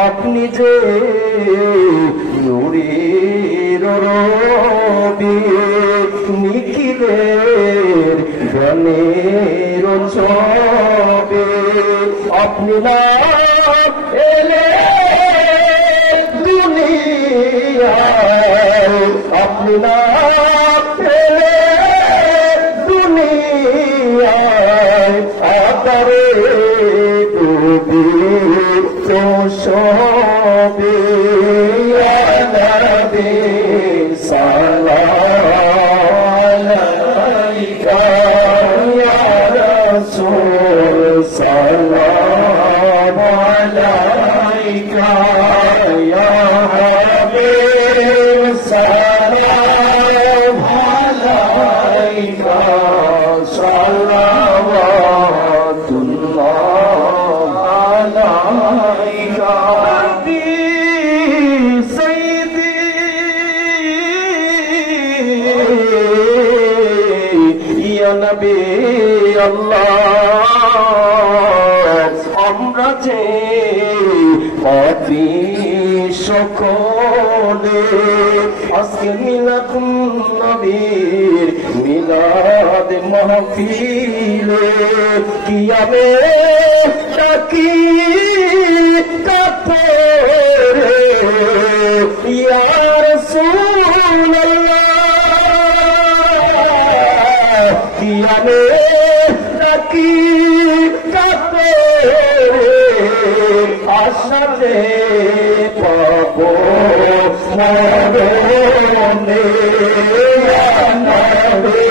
আপনি যে নূরের রবি নিখিলের জ্ঞানের ছবি আপনি না এলে দুনিয়ায় আপনি না এলে দুনিয়ায় আকারে ডুবি তো সবে নবী সালাম আলাইকা ইয়া রাসূল সালাম আলাইকা ইয়া হাবিব সালাম আলাইকা সালাওয়াতুল্লাহ আলাইকা নবী আল্লাহ আমরা যে পাপী সকলে আজকে মিলাদ নবীর মিলাদ মাহফিলে কিয়ামে তাকি কাফেরে ইয়া রাসূলুল্লাহ কিয়ামে তাকি কাফেরে আশাতে পাবো মরণে ইয়া নবী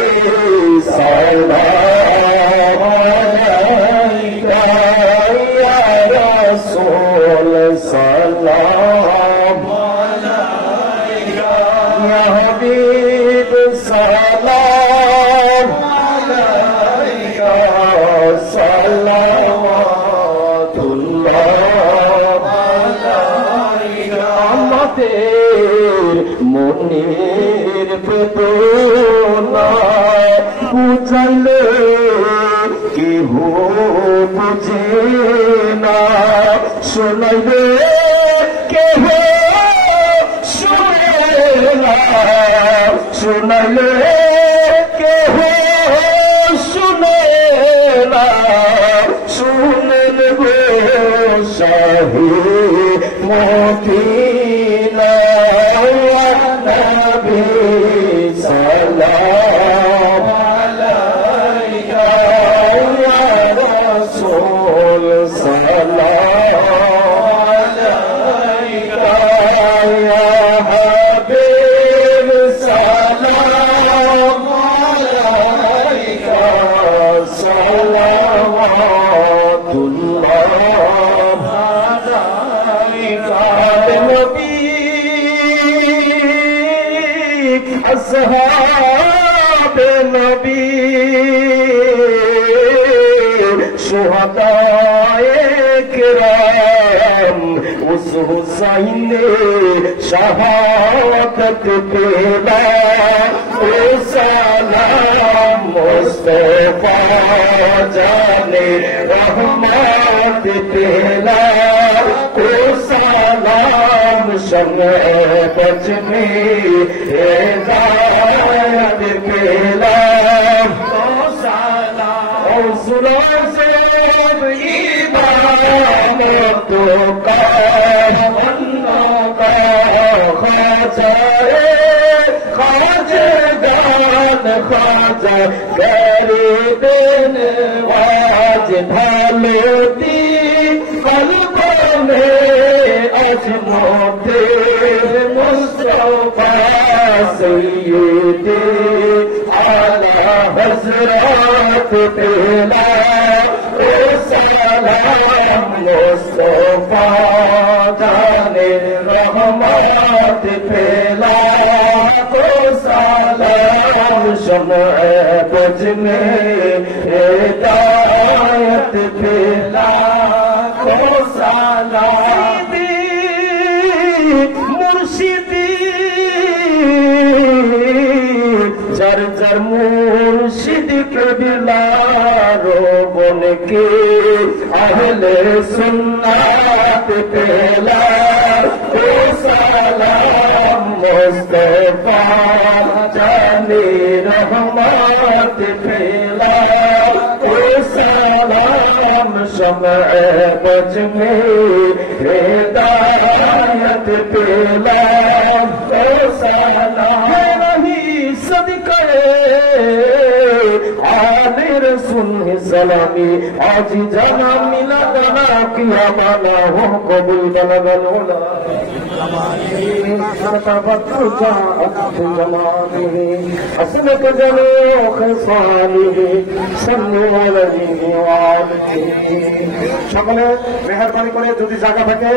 সালাম আলাইকা ইয়া রাসূল সালাম আলাইকা ইয়া হাবিব সালাম আলাইকা সালাওয়াতুল্লাহ আলাইকা আমাদের মনের বেদনা বুঝাইলে কেহ বুঝে না শোনাইলে কেহ শুনে না শোনাইলে কেহ শুনে না শুনে নেবে শাহে মদিনা নবী সালাম আলাইকা ইয়া রাসূল সালাম আলাইকা ইয়া হাবিব সালাম আলাইকা সালাওয়াতুল্লাহ আলাইকা নবী আসহাবে নবী শুহাদায়ে কিরাম উস হুসাইনে শাহাদাত পেলা ও সালাম মুস্তাফা জানে রহমত পেলা ও সালাম শমে বজনে হেদায়ত পেলা ও সালাম সুরসে ইবাদত কা মন্নকা খাজায়ে খাজগান খাজা গরিবেন ওয়াজ ভালো দি কলবনে আজমতে মুস্তাফা সৈয়দে আলা হযরত পেলা ও সালাম মুস্তাফা জানে রহমত পেলা ও সালাম শমে বজনে হেদায়ত পেলা ও সালাম মুর্শিদি जर जर मुर्शिद के बिलारो बन के अहले सुन्नत पेला ओ सलाम मुस्तफा जाने रहमत पेला ओ सलाम शमअ बज में हिदायत पेला ओ सलाम नहीं सदके आलिर सुन सलामी आज जाना मिला गाना किया माना हो कबूल बलगलोला असलक जलो खसाली सल्लु अलैहि वा आलिहि সকলে মেহেরবানি করে যদি জায়গা থাকে